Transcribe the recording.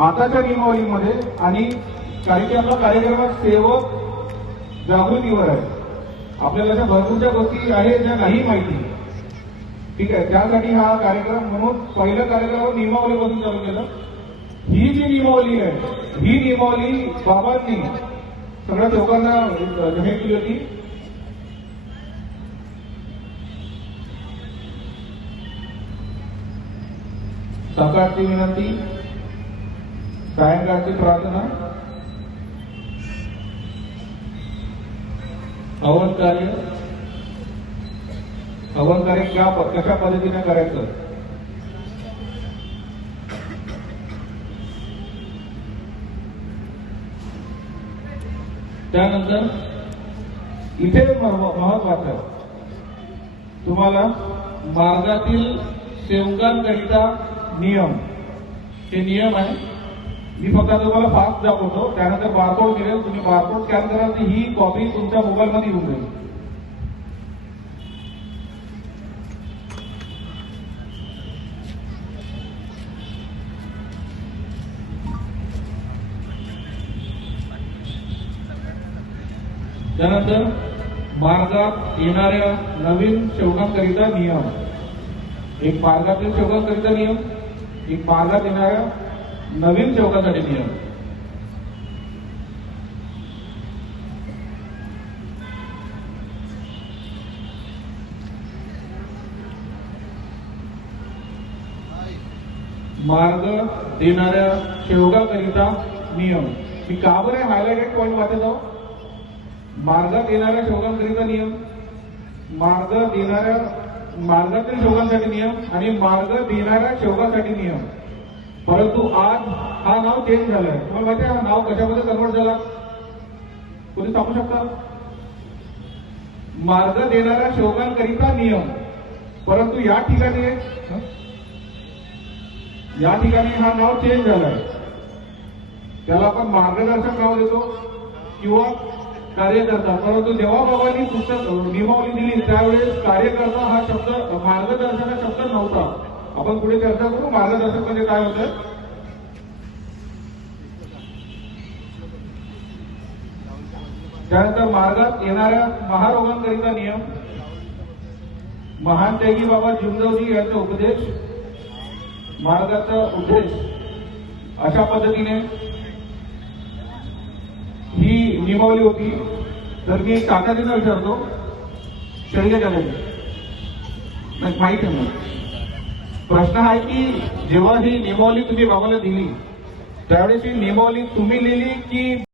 आताच्या नियमावलीमध्ये आणि कारण की आपला कार्यक्रम सेवक जागृतीवर आहे. आपल्याला अशा भरपूरच्या गोष्टी आहेत ज्या नाही माहिती. ठीक आहे, त्यासाठी हा कार्यक्रम म्हणून पहिल्या कार्यक्रमावर नियमावलीपासून चालू केलं. ही जी नियमावली आहे ही नियमावली बाबांनी सगळ्या लोकांना जाहीर केली होती. सकाळची विनंती, सायंकाळची प्रार्थना, हवन कार्य कशा पद्धतीने करायचं, त्यानंतर इथे महत्वाचं तुम्हाला मार्गातील सेवकांकरिता नियम, हे नियम आहे. मी फक्त तुम्हाला फास्ट दाखवतो, त्यानंतर बारकोड मिळेल. तुम्ही बारकोड स्कॅन कराल तर ही कॉपी तुमच्या मोबाईलमध्ये येऊन जाईल. त्यानंतर मार्गात येणाऱ्या नवीन सेवकांकरिता नियम, एक मार्गातील सेवकांकरिता नियम, एक मार्गात येणाऱ्या नवीन सेवकांसाठी नियम. मार्ग देणाऱ्या सेवकांकरिता नियम. मी का बरे हायलाइटेड पॉईंट वाचत आहो. मार्गात येणाऱ्या सेवकांकरिता नियम, मार्गातील सेवकांसाठी नियम आणि मार्ग देणाऱ्या सेवकांसाठी नियम. परंतु आज हा नाव चेंज झालाय. तुम्हाला माहिती आहे हा नाव कशामध्ये कन्वर्ट झाला? कोणी सांगू शकता? मार्ग देणाऱ्या सेवकांकरिता नियम, परंतु या ठिकाणी हा नाव चेंज झालाय. त्याला आपण मार्गदर्शक नाव देतो किंवा कार्यकर्ता. परंतु जेव्हा बाबांनी पुस्तक नियमावली दिली त्यावेळेस कार्यकर्ता हा शब्द, मार्गदर्शक हा शब्द नव्हता. आपण पुढे चर्चा करू मार्गदर्शक म्हणजे काय होतं. त्यानंतर मार्गात येणाऱ्या महारोगांकरिता नियम, महान त्यागी बाबा जिमदेवजी यांचा उपदेश, मार्गाचा उद्देश. अशा पद्धतीने ही नियमावली होती. तर मी ताकदीनं विचारतो, शरीर माहिती आहे मला. प्रश्न आहे की जेव्हा ही नियमावली तुम्ही बाबाला दिली त्यावेळेस ही नियमावली तुम्ही लिहिली की